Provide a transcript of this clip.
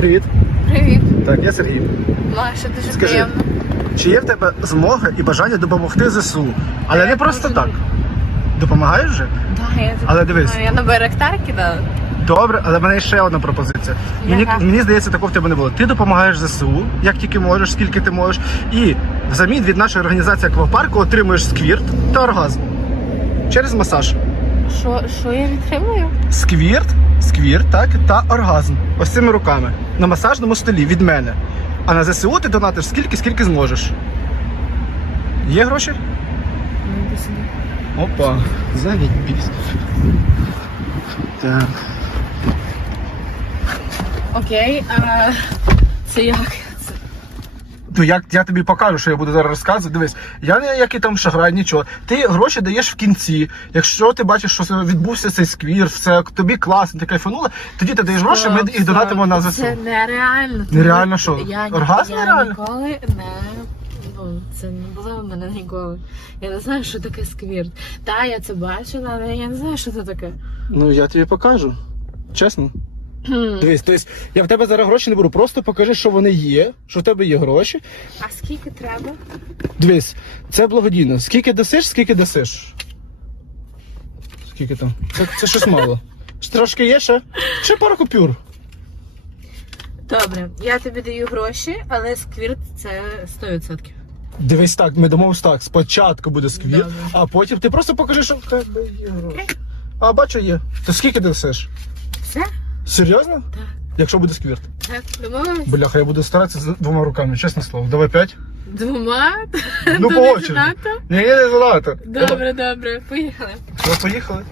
Привіт. Привіт, Так, я Сергій. Маша, дуже Скажи. приємно. Чи є в тебе змога і бажання допомогти ЗСУ? Але не просто так. Допомагаєш вже? Да, я Але дивись. Я на Байрактар кидала. Добре, але в мене є ще одна пропозиція. Мені, Яка? мені здається, такого в тебе не було. Ти допомагаєш ЗСУ, як тільки можеш, скільки ти можеш, і взамін від нашої організації аквапарку отримуєш сквірт та оргазм. Через масаж. Що, що я відтримую? Сквірт, сквірт, так, та оргазм. Ось цими руками. На масажному столі від мене. А на ЗСУ ти донатиш скільки, скільки зможеш. Є гроші? Опа, завідь Так. Окей, а це як? Ну як я тобі покажу, що я буду зараз розказувати. Дивись, я не який там шаграй, нічого. Ти гроші даєш в кінці. Якщо ти бачиш, що відбувся цей сквір, все тобі класно, ти кайфанула, тоді ти даєш гроші, ми їх донатимо на. ЗСУ. Це нереально. Нереально що? Я, Оргазм я нереально? ніколи не... Ну, це не було в мене ніколи. Я не знаю, що таке сквірт. Та, я це бачила, але я не знаю, що це таке. Ну я тобі покажу. Чесно. Дивись, тобто я в тебе зараз гроші не беру, просто покажи, що вони є, що в тебе є гроші. А скільки треба? Дивись, це благодійно. Скільки дасиш, скільки дасиш. Скільки там? Це, це щось мало. Трошки є ще? Ще пару купюр. Добре, я тобі даю гроші, але сквірт це 100%. Дивись так, ми домовимось так. Спочатку буде Добре. а потім ти просто покажи, що в тебе є гроші. А бачу є. То скільки дасиш? Серйозно? Так. Якщо буде сквірт. Так, домовились? Бляха, я буду старатися з двома руками, чесне слово. Давай п'ять. Двома? Ну, по очереді. Ні, ні, не. Добре, добре, поїхали. Все, поїхали.